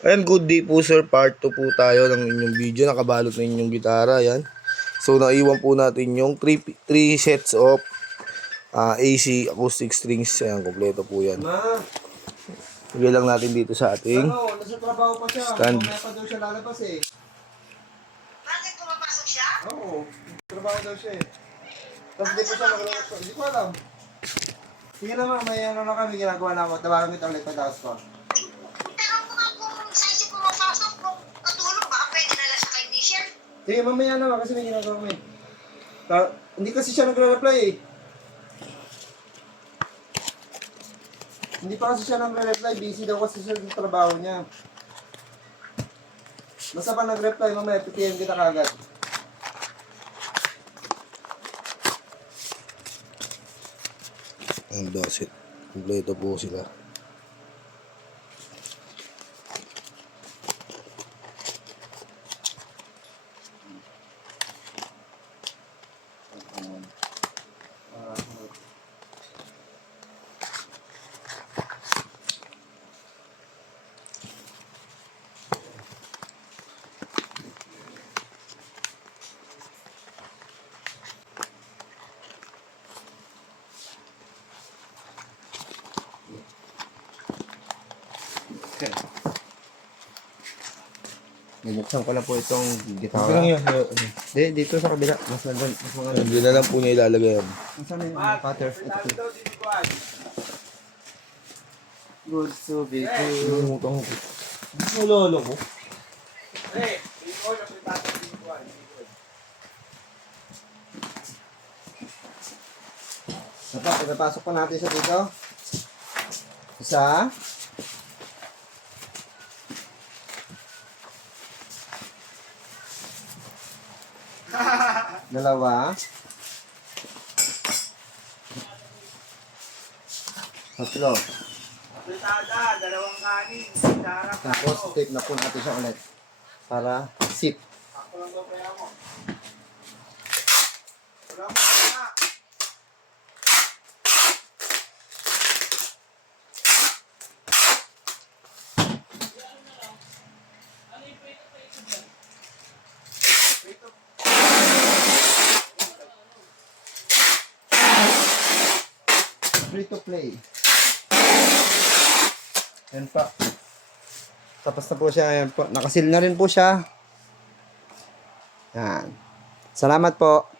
Ayan, good day po sir. Part 2 po tayo ng inyong video. Nakabalot na inyong gitara. Ayan. So, naiwan po natin yung 3 sets of AC acoustic strings. Ayan, kompleto po yan. Lagay lang natin dito sa ating nasa trabaho pa siya. stand. Mamaya pa daw siya lalabas eh. Bakit pumapasok siya? Oo, trabaho daw siya eh. Tapos di pa siya naglulot pa. Hindi ko alam. Sige naman, may ano na kami ginagawa na ako. Tawaran kita ulit pagdaos ko. Tanong ko nga kung saan siya pumapasok, kung katulong, baka pwede na lang sa technician. Sige, mamaya naman kasi may ginagawa kami. Hindi kasi siya nagre-reply eh. Hindi pa kasi siya nagre-reply. Busy daw kasi siya sa trabaho niya. Basta pa nag-reply, mamaya PTM kita kagad. And that's it. Kompleto po sila. Okay. Binuksan ko lang po itong gitara. Dito sa kabila. Mas maganda. Hindi na lang po niya ilalagay yan. Saan yung cutter? Ito po. Good to be good. Umutang ko. Lolo ko. Pagkapasok pa natin siya dito. Isa. Dalawa. Tatlo. Dalawang kanin. Tapos tape na po natin siya ulit. Para sit. Ako lang ba kaya mo? Wala mo na. Free to play. Yan pa. Tapos na po siya. Yan po. Nakasil na rin po siya. Yan. Salamat po.